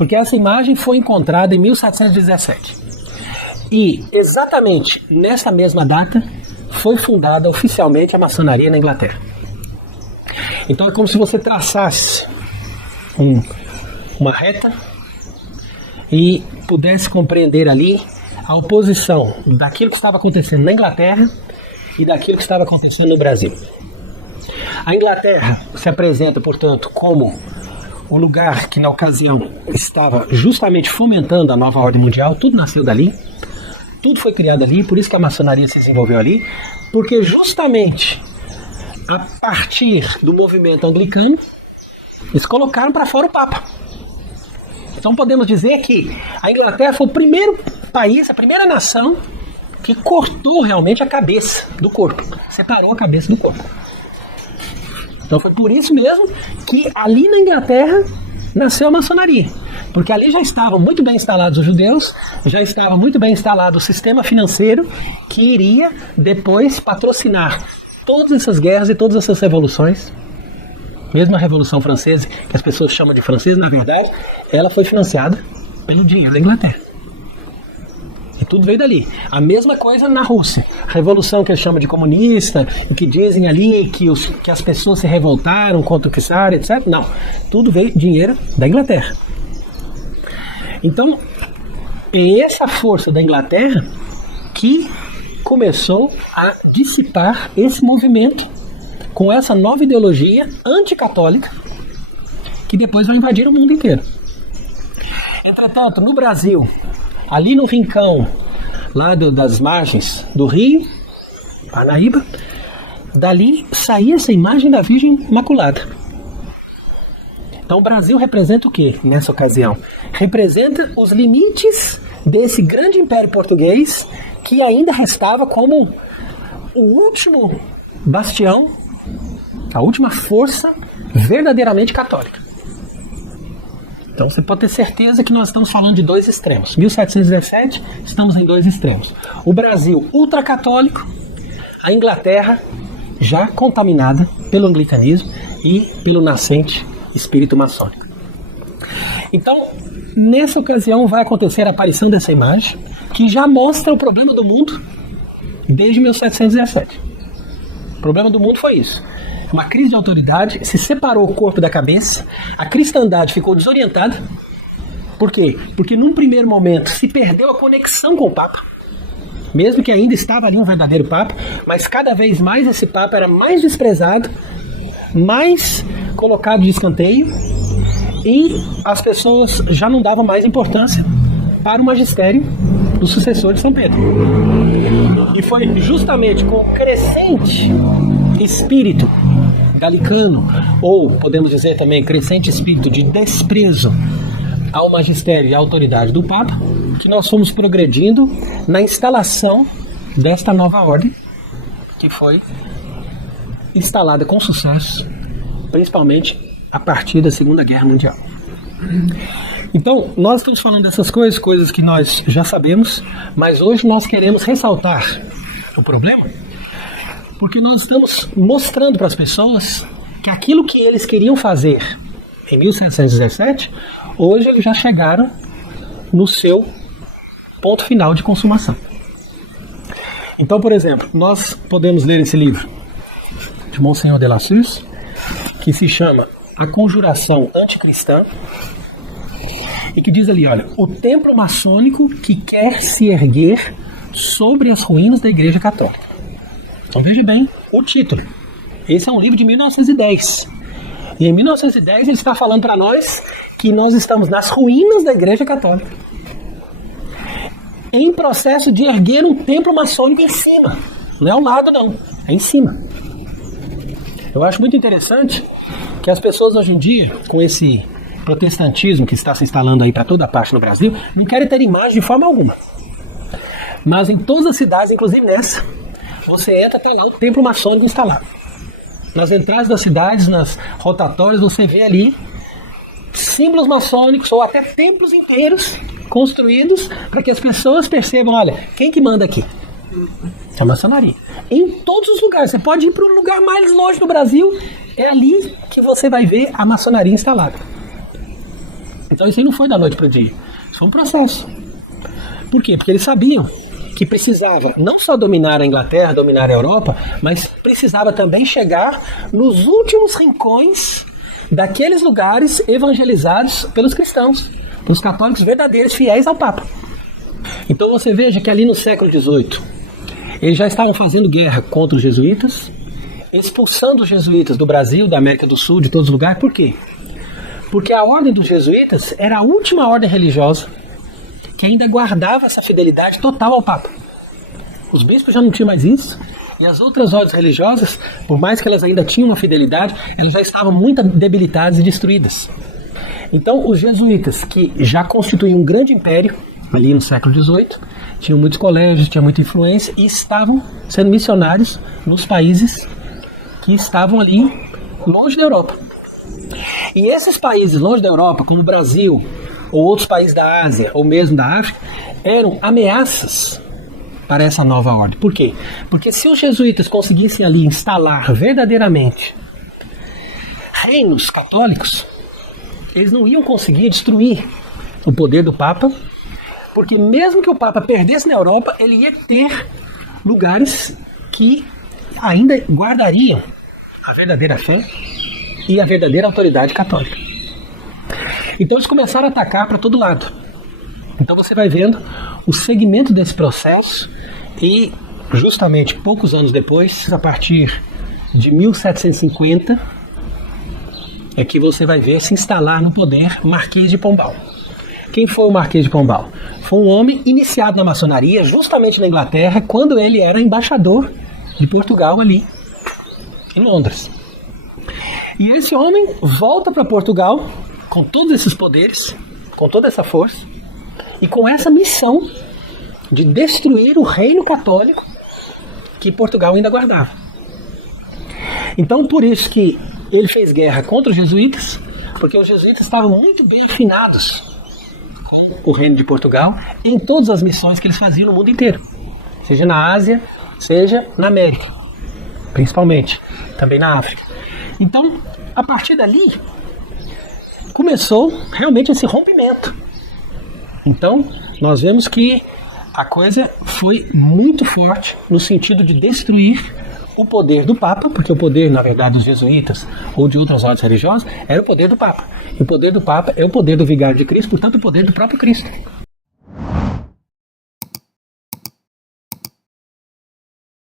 Porque essa imagem foi encontrada em 1717. E exatamente nessa mesma data foi fundada oficialmente a maçonaria na Inglaterra. Então é como se você traçasse uma reta e pudesse compreender ali a oposição daquilo que estava acontecendo na Inglaterra e daquilo que estava acontecendo no Brasil. A Inglaterra se apresenta, portanto, como o lugar que na ocasião estava justamente fomentando a nova ordem mundial. Tudo nasceu dali, tudo foi criado ali, por isso que a maçonaria se desenvolveu ali, porque justamente a partir do movimento anglicano eles colocaram para fora o Papa. Então podemos dizer que a Inglaterra foi o primeiro país, a primeira nação que cortou realmente a cabeça do corpo, separou a cabeça do corpo. Então foi por isso mesmo que ali na Inglaterra nasceu a maçonaria, porque ali já estavam muito bem instalados os judeus, já estava muito bem instalado o sistema financeiro que iria depois patrocinar todas essas guerras e todas essas revoluções. Mesmo a Revolução Francesa, que as pessoas chamam de francesa, na verdade, ela foi financiada pelo dinheiro da Inglaterra. E tudo veio dali. A mesma coisa na Rússia. A revolução que eles chamam de comunista, que dizem ali que as pessoas se revoltaram contra o czar, etc. Não. Tudo veio dinheiro da Inglaterra. Então, é essa força da Inglaterra que começou a dissipar esse movimento com essa nova ideologia anticatólica que depois vai invadir o mundo inteiro. Entretanto, no Brasil, ali no rincão, lá das margens do Rio, Parnaíba, dali saía essa imagem da Virgem Imaculada. Então o Brasil representa o que nessa ocasião? Representa os limites desse grande império português que ainda restava como o último bastião, a última força verdadeiramente católica. Então você pode ter certeza que nós estamos falando de dois extremos. 1717, estamos em dois extremos. O Brasil ultracatólico, a Inglaterra já contaminada pelo anglicanismo e pelo nascente espírito maçônico. Então, nessa ocasião vai acontecer a aparição dessa imagem, que já mostra o problema do mundo desde 1717. O problema do mundo foi isso. Uma crise de autoridade, se separou o corpo da cabeça, a cristandade ficou desorientada. Por quê? Porque num primeiro momento se perdeu a conexão com o Papa, mesmo que ainda estava ali um verdadeiro Papa, mas cada vez mais esse Papa era mais desprezado, mais colocado de escanteio, e as pessoas já não davam mais importância para o magistério do sucessor de São Pedro. E foi justamente com o crescente espírito galicano, ou podemos dizer também crescente espírito de desprezo ao magistério e à autoridade do Papa, que nós fomos progredindo na instalação desta nova ordem, que foi instalada com sucesso, principalmente a partir da Segunda Guerra Mundial. Então, nós estamos falando dessas coisas que nós já sabemos, mas hoje nós queremos ressaltar o problema, porque nós estamos mostrando para as pessoas que aquilo que eles queriam fazer em 1717, hoje eles já chegaram no seu ponto final de consumação. Então, por exemplo, nós podemos ler esse livro de Monsenhor de la Suze, que se chama A Conjuração Anticristã, e que diz ali, olha, o templo maçônico que quer se erguer sobre as ruínas da Igreja Católica. Então veja bem o título. Esse é um livro de 1910. E em 1910 ele está falando para nós que nós estamos nas ruínas da Igreja Católica, em processo de erguer um templo maçônico em cima. Não é ao lado não, é em cima. Eu acho muito interessante que as pessoas hoje em dia, com esse protestantismo que está se instalando aí para toda parte no Brasil, não querem ter imagem de forma alguma. Mas em todas as cidades, inclusive nessa, você entra, está lá o templo maçônico instalado. Nas entradas das cidades, nas rotatórias, você vê ali símbolos maçônicos ou até templos inteiros construídos para que as pessoas percebam, olha, quem que manda aqui? É a maçonaria. Em todos os lugares. Você pode ir para o lugar mais longe do Brasil, é ali que você vai ver a maçonaria instalada. Então isso aí não foi da noite para o dia. Isso foi um processo. Por quê? Porque eles sabiam que precisava não só dominar a Inglaterra, dominar a Europa, mas precisava também chegar nos últimos rincões daqueles lugares evangelizados pelos cristãos, pelos católicos verdadeiros, fiéis ao Papa. Então você veja que ali no século XVIII, eles já estavam fazendo guerra contra os jesuítas, expulsando os jesuítas do Brasil, da América do Sul, de todos os lugares. Por quê? Porque a ordem dos jesuítas era a última ordem religiosa que ainda guardava essa fidelidade total ao Papa. Os bispos já não tinham mais isso, e as outras ordens religiosas, por mais que elas ainda tinham uma fidelidade, elas já estavam muito debilitadas e destruídas. Então os jesuítas, que já constituíam um grande império, ali no século XVIII, tinham muitos colégios, tinham muita influência, e estavam sendo missionários nos países que estavam ali longe da Europa. E esses países longe da Europa, como o Brasil, ou outros países da Ásia, ou mesmo da África, eram ameaças para essa nova ordem. Por quê? Porque se os jesuítas conseguissem ali instalar verdadeiramente reinos católicos, eles não iam conseguir destruir o poder do Papa, porque mesmo que o Papa perdesse na Europa, ele ia ter lugares que ainda guardariam a verdadeira fé e a verdadeira autoridade católica. Então eles começaram a atacar para todo lado. Então você vai vendo o segmento desse processo, e justamente poucos anos depois, a partir de 1750, é que você vai ver se instalar no poder Marquês de Pombal. Quem foi o Marquês de Pombal? Foi um homem iniciado na maçonaria justamente na Inglaterra, quando ele era embaixador de Portugal ali em Londres. E esse homem volta para Portugal com todos esses poderes, com toda essa força, e com essa missão de destruir o reino católico que Portugal ainda guardava. Então, por isso que ele fez guerra contra os jesuítas, porque os jesuítas estavam muito bem afinados com o reino de Portugal em todas as missões que eles faziam no mundo inteiro, seja na Ásia, seja na América, principalmente, também na África. Então, a partir dali, começou realmente esse rompimento. Então, nós vemos que a coisa foi muito forte no sentido de destruir o poder do Papa, porque o poder, na verdade, dos jesuítas ou de outras ordens religiosas era o poder do Papa. E o poder do Papa é o poder do vigário de Cristo, portanto, o poder do próprio Cristo.